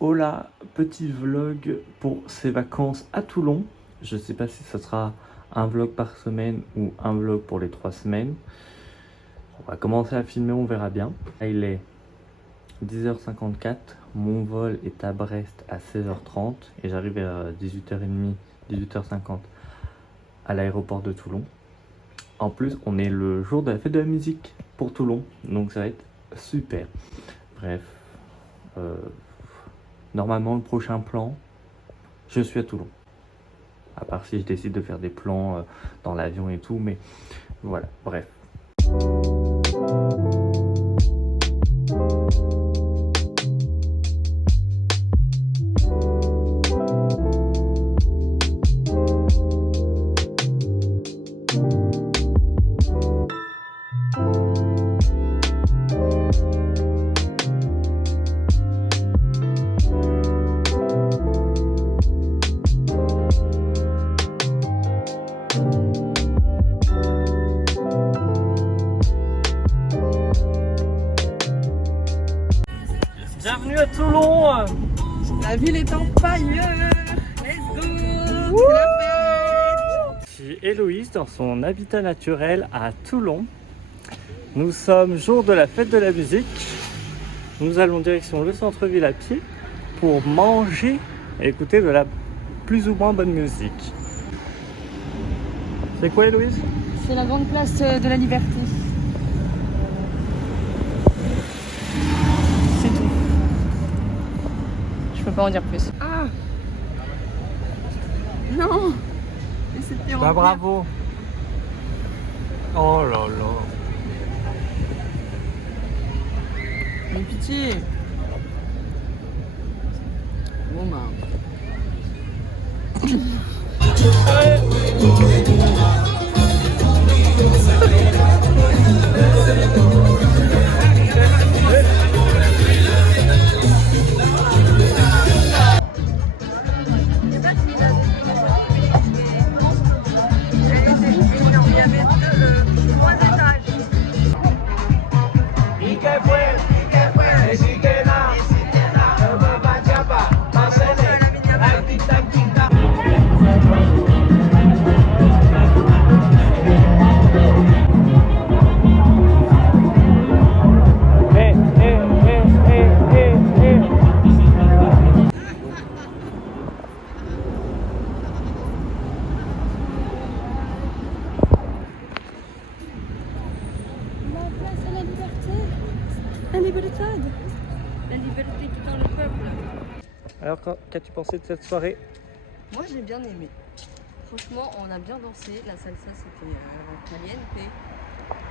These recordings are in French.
Hola, petit vlog pour ces vacances à Toulon. Je sais pas si ce sera un vlog par semaine ou un vlog pour les 3 semaines. On va commencer à filmer, on verra bien. Là, il est 10h54, mon vol est à Brest à 16h30 et j'arrive à 18h30, 18h50 à l'aéroport de Toulon. En plus, on est le jour de la fête de la musique pour Toulon, donc ça va être super. Bref, normalement le prochain plan, je suis à Toulon. À part si je décide de faire des plans dans l'avion et tout, mais voilà, bref. Bienvenue à Toulon. La ville est en fire. Let's go. C'est la fête. Je suis Héloïse dans son habitat naturel à Toulon. Nous sommes jour de la fête de la musique. Nous allons direction le centre-ville à pied pour manger et écouter de la plus ou moins bonne musique. C'est quoi Héloïse? C'est la grande place de la Liberté. C'est tout. Je peux pas en dire plus. Ah non. Mais c'est pire. Bah bravo. Oh là là. Mais pitié. Bon bah. La liberté qui est dans le peuple. Alors qu'as-tu pensé de cette soirée? Moi j'ai bien aimé. Franchement, on a bien dansé. La salsa c'était caliente.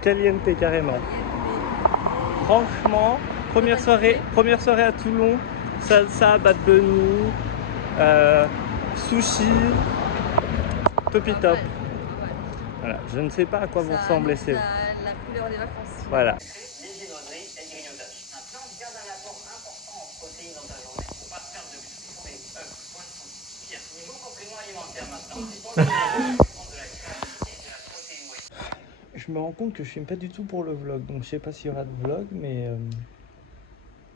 Caliente carrément. Franchement, première soirée à Toulon, salsa, bad bunny, sushi, topi top. Voilà, je ne sais pas à quoi vous ressemblez ces. La couleur des vacances. Voilà. Je me rends compte que je filme pas du tout pour le vlog, donc je sais pas s'il y aura de vlog, mais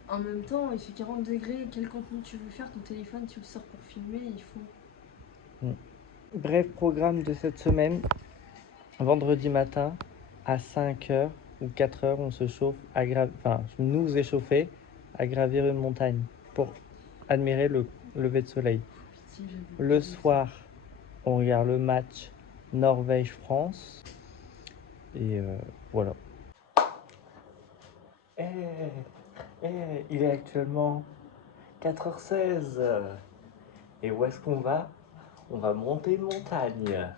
En même temps, il fait 40 degrés. Quel contenu tu veux faire? Ton téléphone, tu le sors pour filmer, il faut. Bref, programme de cette semaine. Vendredi matin à 5h ou 4h, on se chauffe à nous échauffer à gravir une montagne pour admirer le lever de soleil. Le soir, on regarde le match Norvège-France. Et voilà. Il est actuellement 4h16. Et où est-ce qu'on va? On va monter une montagne.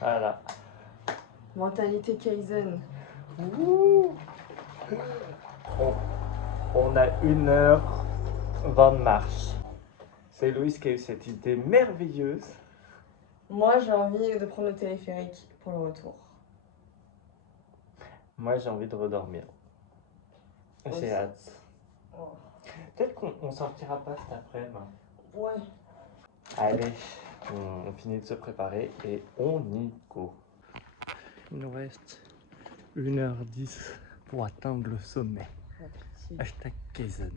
Voilà. Mentalité Kaizen. On a 1h20 de marche. C'est Loïs qui a eu cette idée merveilleuse. Moi, j'ai envie de prendre le téléphérique pour le retour. Moi, j'ai envie de redormir. J'ai hâte. Oh. Peut-être qu'on sortira pas cet après-midi. Ouais. Allez, on finit de se préparer et on y go. Il nous reste 1h10 pour atteindre le sommet. Hashtag Kaizen.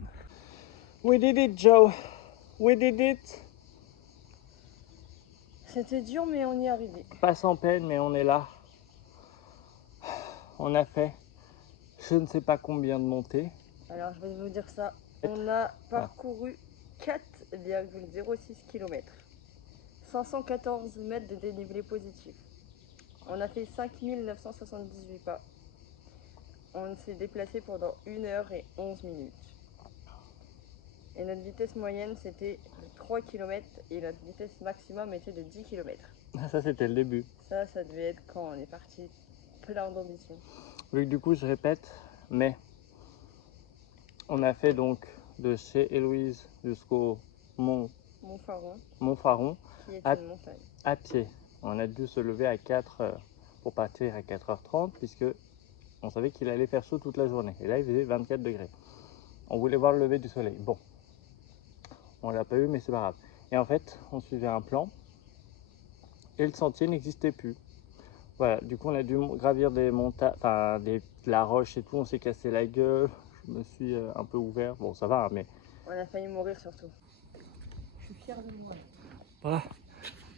We did it, Joe. We did it. C'était dur, mais on y est arrivé. Pas sans peine, mais on est là. On a fait je ne sais pas combien de montées. Alors, je vais vous dire ça. On a parcouru 4,06 km. 514 mètres de dénivelé positif. On a fait 5978 pas. On s'est déplacé pendant 1 heure et 11 minutes. Et notre vitesse moyenne c'était de 3 km et notre vitesse maximum était de 10 km. Ça c'était le début. Ça devait être quand on est parti plein d'ambition. Oui, du coup je répète, mais on a fait donc de chez Héloïse jusqu'au Montfaron qui est une montagne. À pied. On a dû se lever à 4 pour partir à 4h30 puisque on savait qu'il allait faire chaud toute la journée. Et là il faisait 24 degrés. On voulait voir le lever du soleil. Bon, on l'a pas eu mais c'est pas grave. Et en fait on suivait un plan et le sentier n'existait plus. Voilà, du coup on a dû gravir des montagnes, enfin la roche et tout, on s'est cassé la gueule, je me suis un peu ouvert, bon ça va hein, mais... On a failli mourir surtout. Je suis fière de moi. Voilà.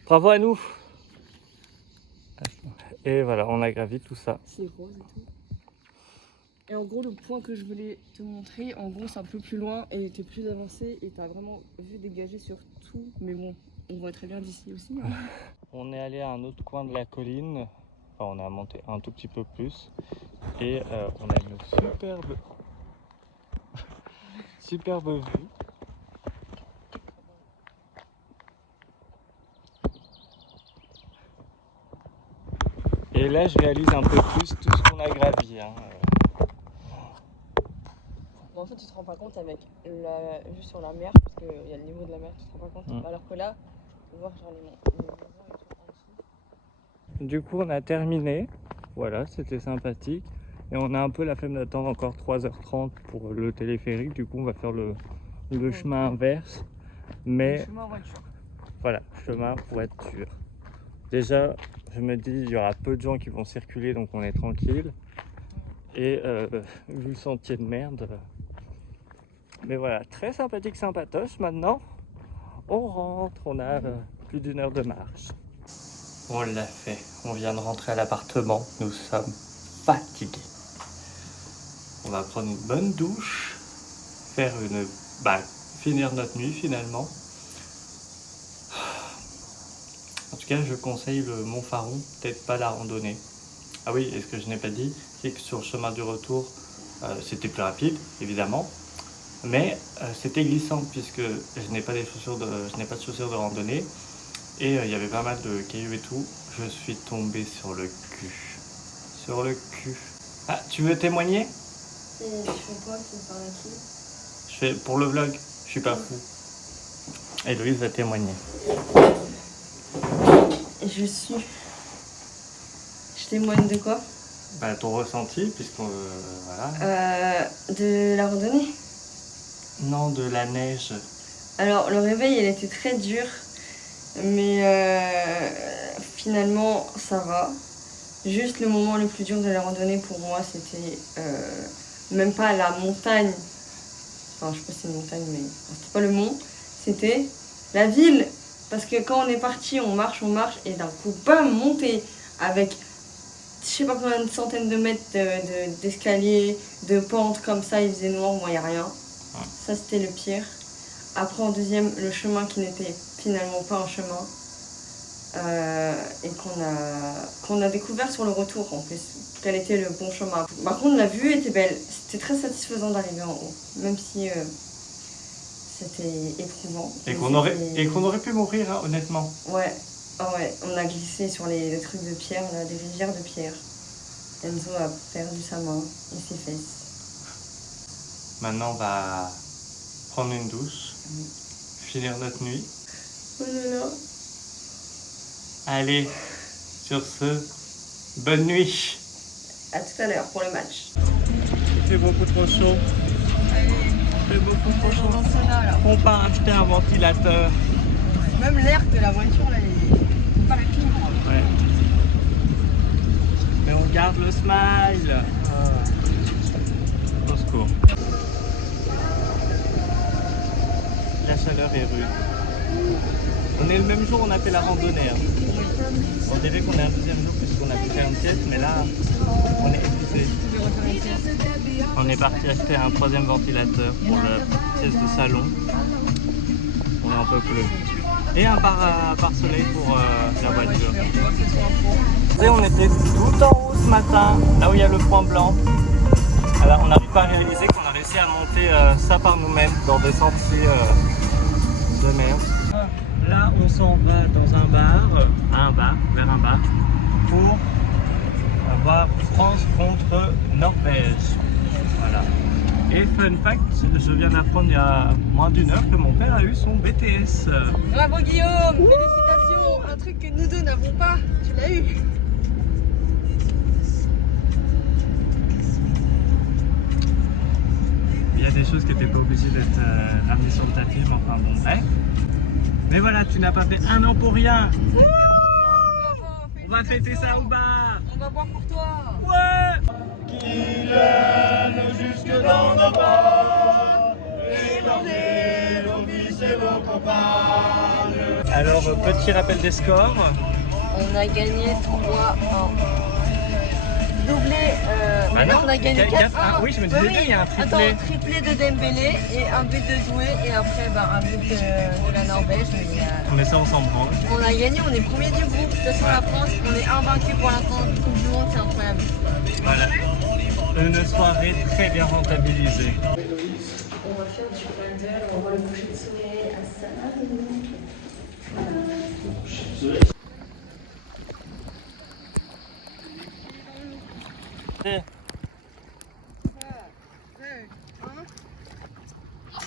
Bravo à nous. Et voilà, on a gravi tout ça. C'est rose et tout. Et en gros le point que je voulais te montrer, en gros c'est un peu plus loin et t'es plus avancé et t'as vraiment vu dégager sur tout, mais bon, on voit très bien d'ici aussi. Hein. On est allé à un autre coin de la colline. Enfin, on a monté un tout petit peu plus et on a une superbe vue. Et là, je réalise un peu plus tout ce qu'on a gravi. Hein. Bon, en fait, tu te rends pas compte avec la vue sur la mer, parce qu'il y a le niveau de la mer, tu te rends pas compte. Alors que là, tu peux voir genre les maisons et tout en dessous. Du coup, on a terminé. Voilà, c'était sympathique. Et on a un peu la flemme d'attendre encore 3h30 pour le téléphérique. Du coup, on va faire le chemin inverse. Mais le chemin en voiture. Voilà, chemin voiture. Déjà, je me dis, il y aura peu de gens qui vont circuler, donc on est tranquille. Et vu le sentier de merde. Mais voilà, très sympathique, sympatoche. Maintenant, on rentre. On a plus d'1 heure de marche. On l'a fait. On vient de rentrer à l'appartement. Nous sommes fatigués. On va prendre une bonne douche, faire finir notre nuit finalement. En tout cas, je conseille le Montfaron, peut-être pas la randonnée. Ah oui, et ce que je n'ai pas dit, c'est que sur le chemin du retour, c'était plus rapide, évidemment, mais c'était glissant puisque je n'ai pas de chaussures de randonnée et il y avait pas mal de cailloux et tout. Je suis tombé sur le cul. Sur le cul. Ah, tu veux témoigner? Et tu fais quoi? Tu veux parler à qui? Je fais pour le vlog, je suis pas fou. Héloïse va témoigner. Je témoigne de quoi? Ton ressenti, puisqu'on... voilà. De la randonnée? Non, de la neige. Alors, le réveil, il était très dur, mais finalement, ça va. Juste le moment le plus dur de la randonnée pour moi, c'était même pas la montagne. Enfin, je sais pas si c'est une montagne, mais c'était pas le mont. C'était la ville. Parce que quand on est parti, on marche, et d'un coup, bam, monter avec je sais pas combien de centaines de mètres d'escalier, de pente comme ça, il faisait noir, moi, il n'y a rien. Ça, c'était le pire. Après, en deuxième, le chemin qui n'était finalement pas un chemin. Et qu'on a découvert sur le retour, en plus, quel était le bon chemin. Par contre, la vue était belle. C'était très satisfaisant d'arriver en haut, même si... c'était éprouvant. Et qu'on aurait pu mourir, hein, honnêtement. Ouais, on a glissé sur les trucs de pierre, là, des rivières de pierre. Enzo a perdu sa main et ses fesses. Maintenant, on va prendre une douche, finir notre nuit. Oh là là. Allez, sur ce, bonne nuit. À tout à l'heure pour le match. Il fait beaucoup trop chaud. C'est beaucoup trop chaud. On part acheter un ventilateur. Même l'air de la voiture, là, il est pas la clim. Ouais. Mais on garde le smile. Au secours. chaleur est rude. On est le même jour, on a fait la randonnée. On dirait qu'on est un deuxième jour puisqu'on a pu faire une sieste, mais là, on est épuisé. On est parti acheter un troisième ventilateur pour la pièce de salon. On est un peu bleu. Et un pare-soleil pour la voiture. Et on était tout en haut ce matin, là où il y a le point blanc. Alors on n'arrive pas à réaliser qu'on a réussi à monter ça par nous-mêmes dans des sentiers de merde. Là on s'en va dans un bar, vers un bar, pour voir France contre Norvège. Voilà. Et fun fact, je viens d'apprendre il y a moins d'une heure que mon père a eu son BTS. Bravo Guillaume, félicitations, un truc que nous deux n'avons pas, tu l'as eu. Il y a des choses qui n'étaient pas obligées d'être ramenées sur le tapis, mais enfin bon, bref. Mais voilà, tu n'as pas fait un an pour rien. On va fêter ça au bar. On va boire pour toi. Ouais. Qui viennent jusque dans nos bras, échanger nos vies et nos campagnes. Alors, petit rappel des scores. On a gagné 3-1. Doublé, Ah non, on a gagné 4-1. Oui, je me disais bien, il y a un triplé. Attends, triplé de Dembélé et un but de Doué et après un but de la Norvège. Mais ça, on s'en branle. On a gagné, on est premier du groupe. De toute façon, la France, on est invaincu pour l'instant du Coupe du Monde, c'est incroyable. Voilà. Une soirée très bien rentabilisée. On va faire du paddle, on va voir le coucher de soleil à Saint-Malo.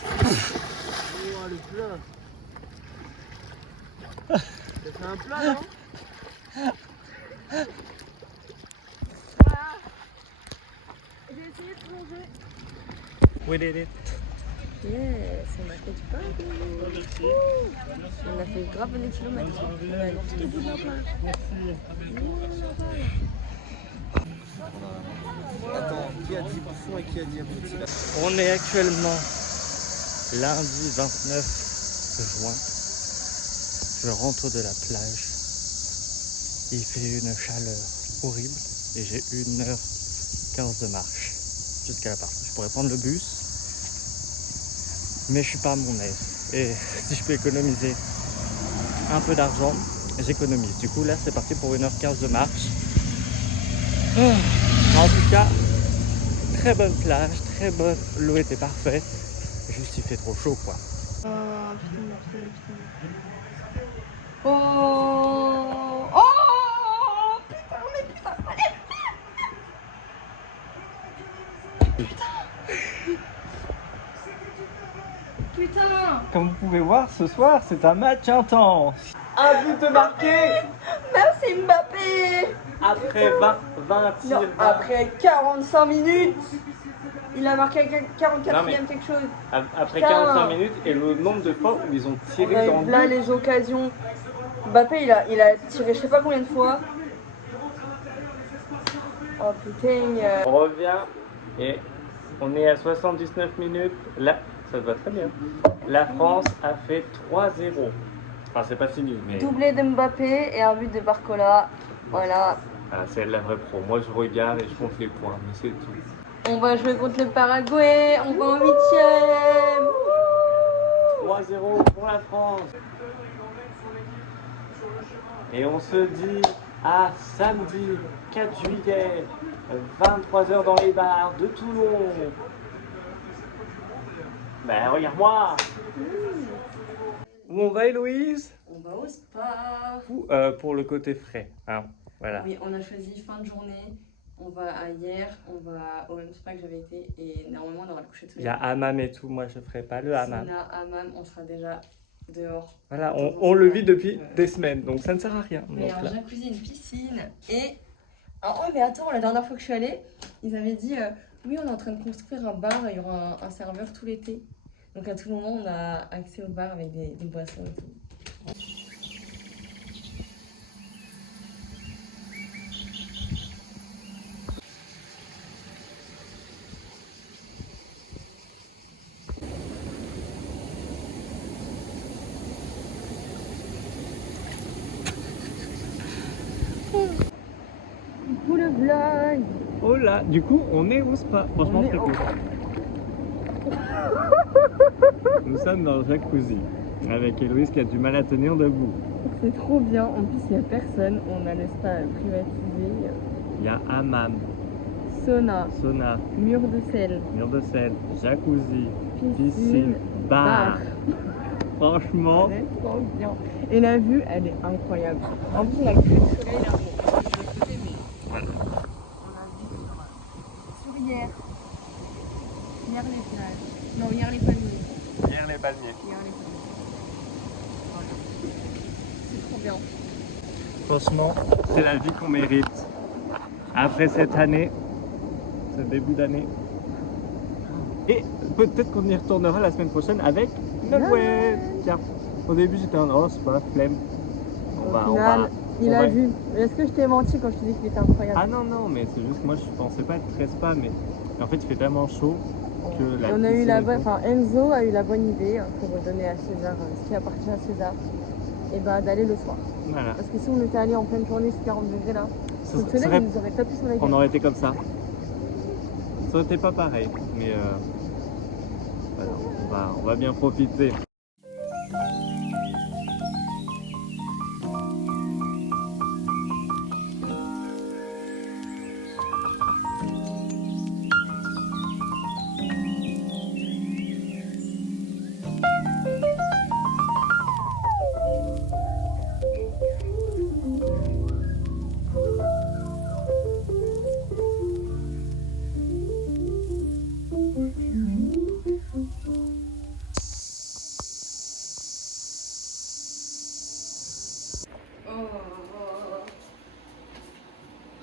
Oh, le plat. T'as fait un plat, non? J'ai essayé de plonger. We did it. Yes, on a fait du paddle. On a fait grave des kilomètres. On a allé tout au bout de la plage. Attends, qui a dit bouffon et qui a dit abruti là? On est actuellement lundi 29 juin. Je rentre de la plage. Il fait une chaleur horrible et j'ai 1h15 de marche jusqu'à la partie. Je pourrais prendre le bus, mais je suis pas à mon aise. Et si je peux économiser un peu d'argent, j'économise. Du coup là c'est parti pour 1h15 de marche. En tout cas, très bonne plage, très bonne. L'eau était parfaite. Juste il fait trop chaud quoi. Oh putain. Oh, oh putain, mais putain, allez. Putain. Comme vous pouvez voir ce soir, c'est un match intense. Un but de marqué Merci Mbappé. après 20 tirs. Non, après 45 minutes. Il a marqué à 44e Non, mais- quelque chose. Après Putain. 45 minutes et le nombre de fois où ils ont On tiré a dans eu le là but. les occasions. Mbappé il a tiré je sais pas combien de fois. Oh putain. On revient et on est à 79 minutes. Là, ça va très bien. La France a fait 3-0. Enfin, c'est pas fini, mais Doublé de Mbappé et un but de Barcola. Voilà. voilà, c'est la vraie pro. Moi, je regarde et je compte les points, mais c'est tout. On va jouer contre le Paraguay. On va en 8e. 3-0 pour la France. Et on se dit à samedi 4 juillet, 23h dans les bars de Toulon. Ben regarde-moi. Où on va Héloïse? On va au spa. Ou pour le côté frais. Hein, voilà. Oui, on a choisi fin de journée. On va à hier, on va au même spa que j'avais été et normalement on aura le coucher de Il soleil. y a hammam et tout, moi je ferai pas le hammam. Sina, hammam, on sera déjà dehors. Voilà, on le vit depuis des semaines, donc ça ne sert à rien. Mais Donc un là. jacuzzi, une piscine. Et. Ah ouais, mais attends, la dernière fois que je suis allée, ils avaient dit oui, on est en train de construire un bar, il y aura un serveur tout l'été. Donc à tout moment, on a accès au bar avec des boissons et tout. Oh là, du coup, on est au spa. Franchement, très cool. Nous sommes dans le jacuzzi avec Héloïse qui a du mal à tenir debout. C'est trop bien. En plus, il n'y a personne. On a le spa privatisé. Il y a hammam, Sauna, sauna, mur de sel, mur de sel, jacuzzi, piscine, piscine, bar. Franchement, C'est trop bien. Et la vue, elle est incroyable. En plus, la vue du soleil, là, voilà. on a vu sur hier. Hier les plages. Non, hier les palmiers. Hier les palmiers. Hier les palmiers. Voilà. C'est trop bien. Franchement, c'est la vie qu'on mérite. Après cette année, ce début d'année. Et peut-être qu'on y retournera la semaine prochaine avec Nolwenn. Tiens, au début j'étais en oh, c'est pas flemme. Au final, il a vu. Est-ce que je t'ai menti quand je t'ai dit qu'il était incroyable? Ah non, non, mais c'est juste que moi je pensais pas être très spa, mais en fait il fait tellement chaud que la On a eu piscine la et bonne, tout. enfin Enzo a eu la bonne idée pour redonner à César ce qui appartient à César, et bah d'aller le soir. Voilà. Parce que si on était allé en pleine journée sous 40 degrés là, Ça le soleil serait- il nous aurait tapé sur la gueule. On aurait été comme ça. Ça aurait été pas pareil, mais voilà, on va bien profiter.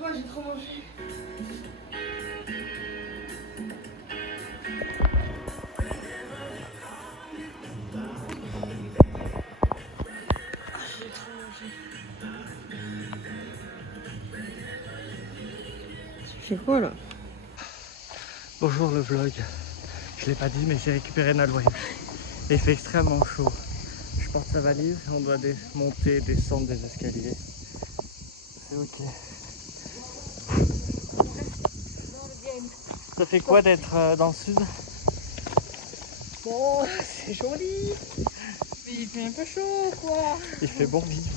Oh, j'ai trop mangé. Tu fais quoi là? Bonjour le vlog. Je l'ai pas dit, mais j'ai récupéré Nolwenn. Et il fait extrêmement chaud. Je porte sa valise et on doit monter, descendre des escaliers. C'est ok. Ça fait quoi d'être dans le sud? Bon, c'est joli. Mais il fait un peu chaud quoi. Il fait bon vivre.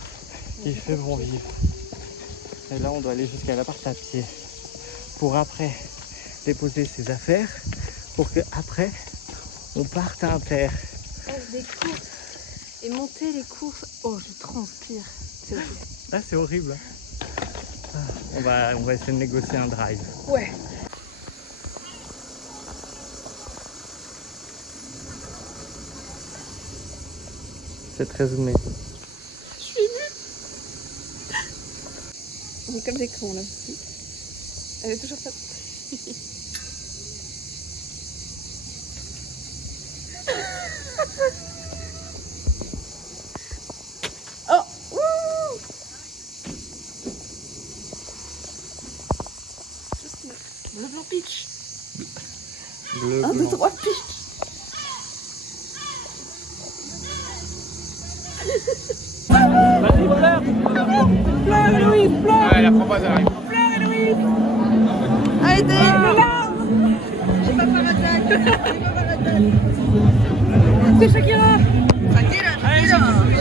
Il fait bon vivre. Et là, on doit aller jusqu'à l'appart à pied pour après déposer ses affaires pour que après on parte à Inter. Des courses et monter les courses. Oh, je transpire. C'est ok. Là, c'est horrible. On va essayer de négocier un drive. Ouais. C'est très zoomé. Je suis émue. On est comme des cons là. Elle est toujours pas. Oh, wouh. Bleu blanc pitch. Bleu, 1, 2, 3 pitch. Vas-y, pleure! Pleure Héloïse, pleure. Ah, la framboise arrive. Pleure Héloïse. Arrêtez les larmes. J'ai pas par attaque. C'est Shakira.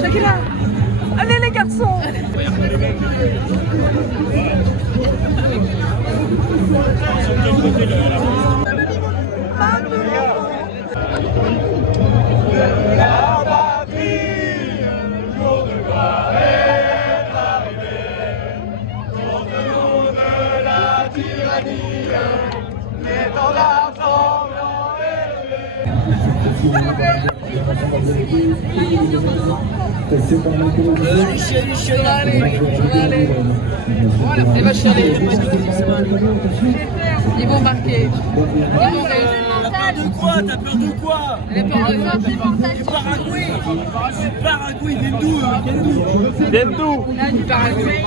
Shakira. Allez les garçons. Elle va chialer. Ils vont marquer. T'as peur de quoi? T'as peur de quoi? Elle a peur de Du Paraguay. Paraguay, viens d'où? Viens d'où? du Paraguay.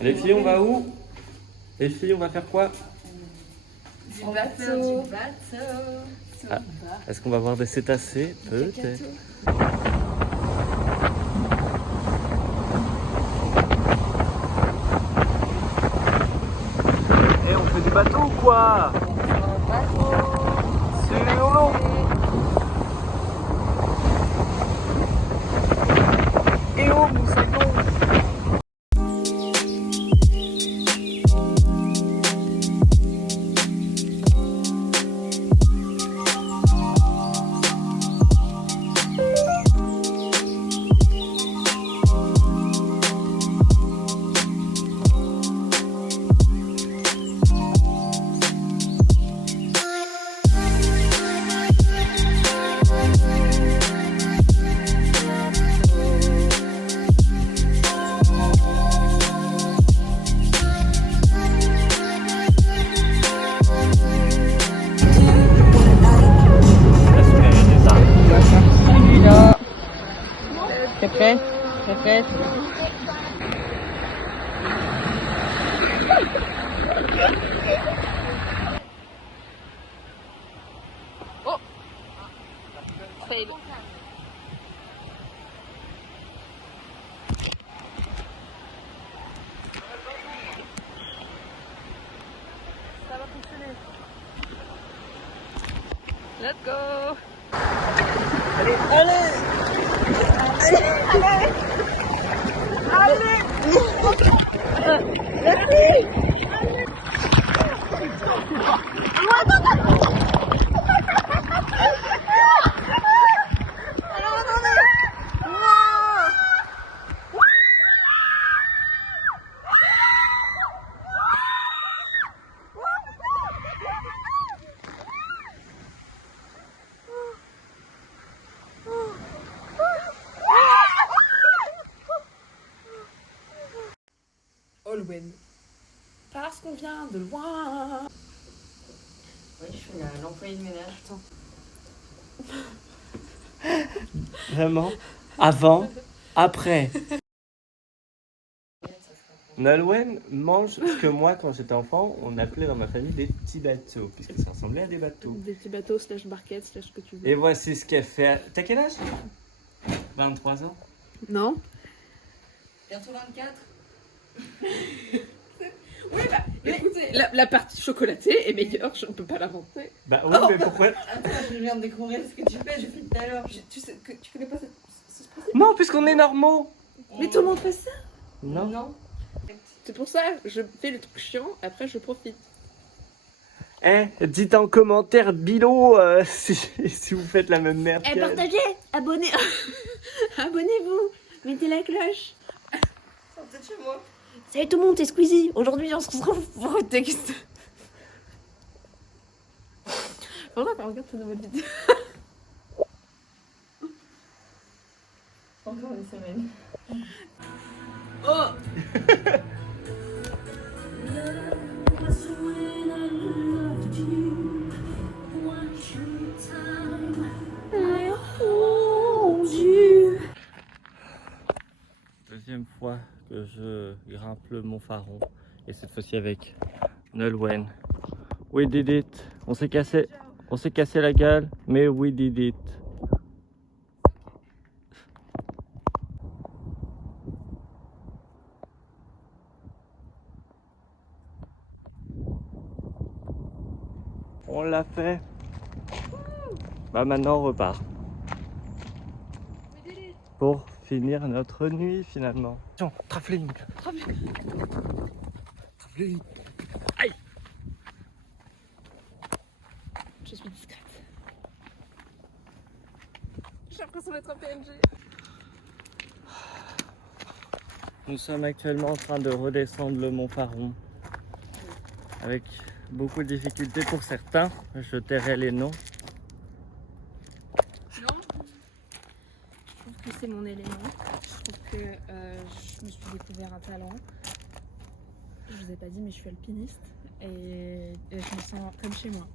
Les filles, on va où? Les filles, on va faire quoi? On va faire du bateau. Ah, est-ce qu'on va voir des cétacés? Peut-être. Eh, on fait du bateau ou quoi? Sur l'eau. Et oh, Moussaillon. T'es prêt? T'es prête? Oh! Fail. Ça va fonctionner. Let's go! Allez! Olwen. Parce qu'on vient de loin. Oui, je suis l'employé de ménage. Attends. Vraiment? Avant? Après? Nolwenn mange ce que moi, quand j'étais enfant, on appelait dans ma famille des petits bateaux, puisque ça ressemblait à des bateaux. Des petits bateaux, slash barquettes, slash ce que tu veux. Et voici ce qu'elle fait. T'as quel âge? 23 ans. Non? Bientôt 24. Oui, bah, écoutez, la partie chocolatée est meilleure, je ne peux pas l'inventer. Bah oui, mais pourquoi? Attends, je viens de découvrir ce que tu fais, j'ai fait tout à l'heure. Tu sais que tu connais pas ce principe? Non, puisqu'on est normaux. Mais tout le monde fait ça. Non. Non. C'est pour ça, je fais le truc chiant, après je profite. Eh, dites en commentaire, Bilo, si vous faites la même merde. qu'elle. Partagez, abonnez, abonnez-vous, mettez la cloche. Sortez de chez moi. Salut tout le monde, c'est Squeezie. Aujourd'hui, on se retrouve pour un texte. Faudra qu'on regarde cette nouvelle vidéo. Encore une semaine. Oh! Deuxième fois que je grimpe le mont Faron, et cette fois-ci avec Nolwenn. We did it. On s'est cassé la gueule, mais we did it. On l'a fait. Bah maintenant on repart. Pour finir notre nuit finalement. Attention, travelling. Travelling. Aïe. Je suis discrète. J'ai l'impression d'être un PNG. Nous sommes actuellement en train de redescendre le mont Faron. Avec beaucoup de difficultés pour certains. Je tairai les noms. Non. Je trouve que c'est mon élément. Je trouve que je me suis découvert un talent. Je vous ai pas dit, mais je suis alpiniste et je me sens comme chez moi.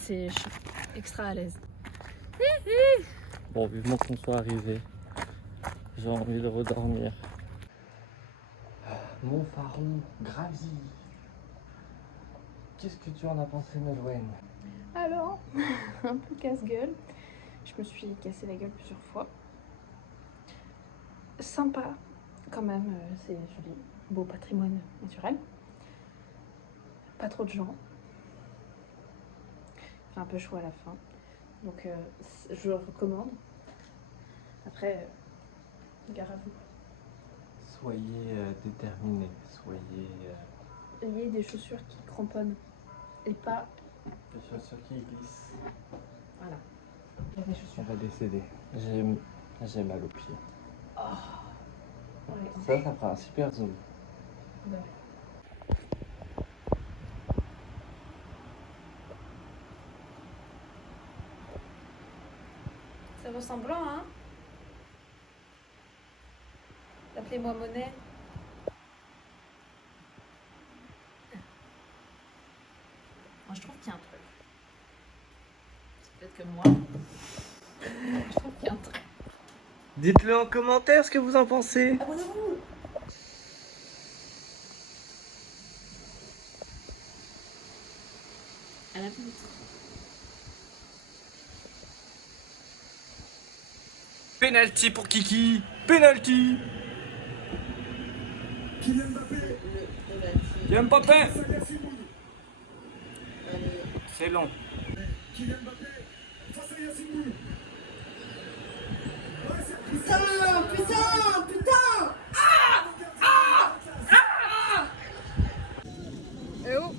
Je suis extra à l'aise. Bon, vivement qu'on soit arrivé. J'ai envie de redormir. Mont Faron gravi. Qu'est-ce que tu en as pensé, Nolwenn? Alors, un peu casse-gueule. Je me suis cassé la gueule plusieurs fois. Sympa, quand même, c'est joli. Beau patrimoine naturel. Pas trop de gens. Fait un peu chaud à la fin. Donc, je recommande. Après, gare à vous. Soyez déterminés, soyez... Ayez des chaussures qui cramponnent. Et pas... des chaussures qui glissent. Voilà. Il y a des chaussures. On va décéder. J'ai mal aux pieds. Ouais. Ça fera un super zoom. Ouais. C'est ressemblant, hein? Appelez-moi Monet. Moi, je trouve qu'il y a un truc. C'est peut-être que moi. Je trouve qu'il y a un truc. Dites-le en commentaire ce que vous en pensez. Abonnez-vous! À la vite. Penalty pour Kiki. Penalty. Kylian Mbappé. C'est long. Putain, putain, putain. Eh oh!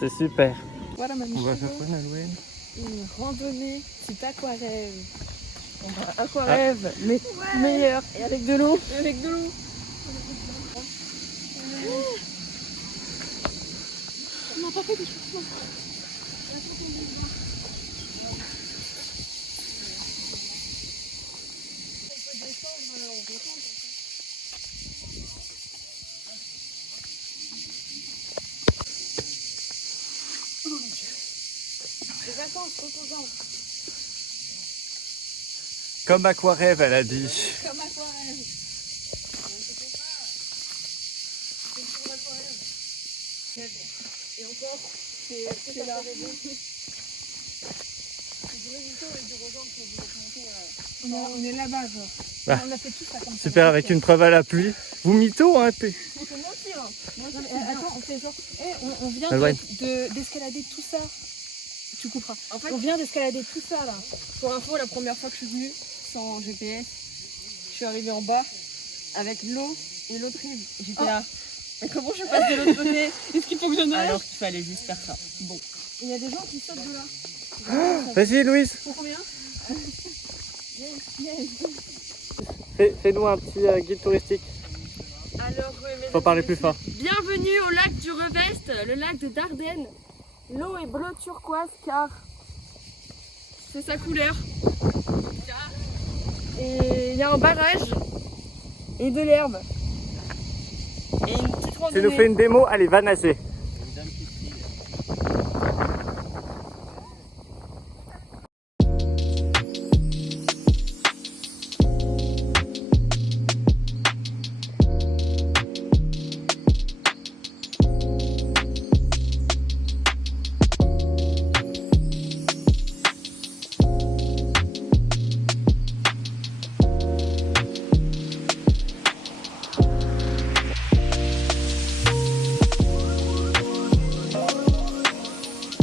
C'est super. Voilà ma On va faire quoi, Nolwenn? Une randonnée type aquarelle. Aquarelle, mais meilleure. Et avec de l'eau. Avec de l'eau! On n'a pas fait des choses. Les vacances, reposant. Comme Aquarève, elle a dit. Comme aquarelle. Et encore, c'est là. On est là-bas, genre. Ah. On l'a fait tout ça comme ça. Super, avec une preuve à la pluie. Vous mytho, hein, t'es. On peut mentir. Non, mais attends, on fait genre. On vient Nolwenn. d'escalader tout ça. Tu couperas. En fait, On vient d'escalader tout ça là. pour info, la première fois que je suis venue sans GPS, je suis arrivée en bas avec l'eau et l'autre rive. J'étais là. Mais comment je passe de l'autre côté? Est-ce qu'il faut que je nage? Alors qu'il fallait juste faire ça. Bon. Il y a des gens qui sautent de là. Vas-y, Louise. Pour combien? Fais-nous un petit guide touristique. Alors, Faut parler plus fort. bienvenue au lac du Revest, le lac de Dardenne. L'eau est bleu turquoise car c'est sa couleur. Et il y a un barrage et de l'herbe. Et une petite Tu randonnée. nous fais une démo, allez, va nager.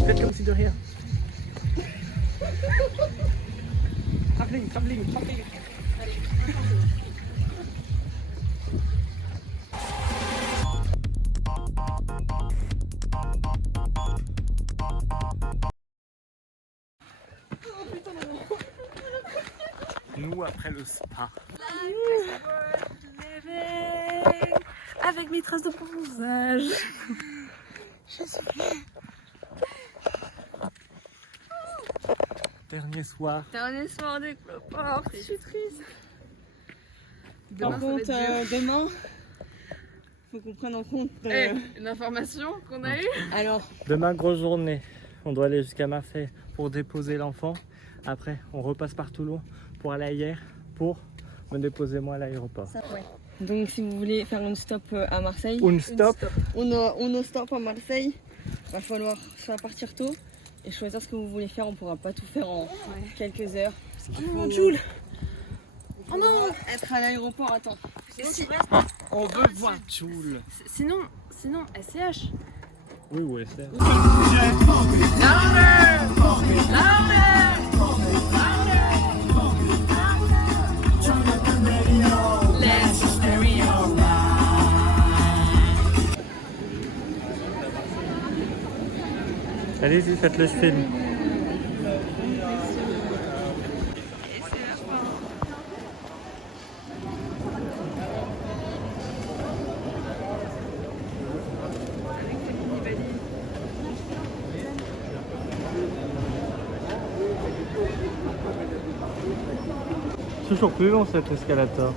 Faites comme si de rien. Travelling, travelling, travelling. Nous après le spa. Avec mes traces de bronzage. Dernier soir. Dernier soir des cloportes. Je suis triste. Par contre, demain, faut qu'on prenne en compte l'information qu'on a eue. Alors, Demain, grosse journée. On doit aller jusqu'à Marseille pour déposer l'enfant. Après, on repasse par Toulon pour aller ailleurs pour me déposer moi à l'aéroport. ça, ouais. Donc si vous voulez faire une stop à Marseille, Un stop. on stop à Marseille, va falloir soit partir tôt et choisir ce que vous voulez faire. On pourra pas tout faire en quelques heures. Oh non, Jules. Oh non, être à l'aéroport, attends. On veut voir Joule. Sinon, SCH. Oui, ouais, c'est. Allez-y, faites-le, je filme. Toujours plus long cet escalator.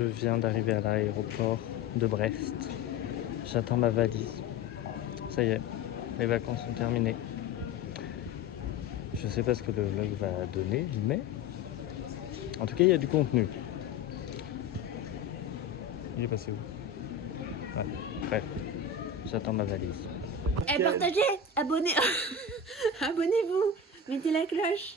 Je viens d'arriver à l'aéroport de Brest. J'attends ma valise. Ça y est, les vacances sont terminées. Je sais pas ce que le vlog va donner, mais en tout cas, il y a du contenu. Il est passé où? Ouais, bref, j'attends ma valise. Et partagez, abonnez-vous, mettez la cloche.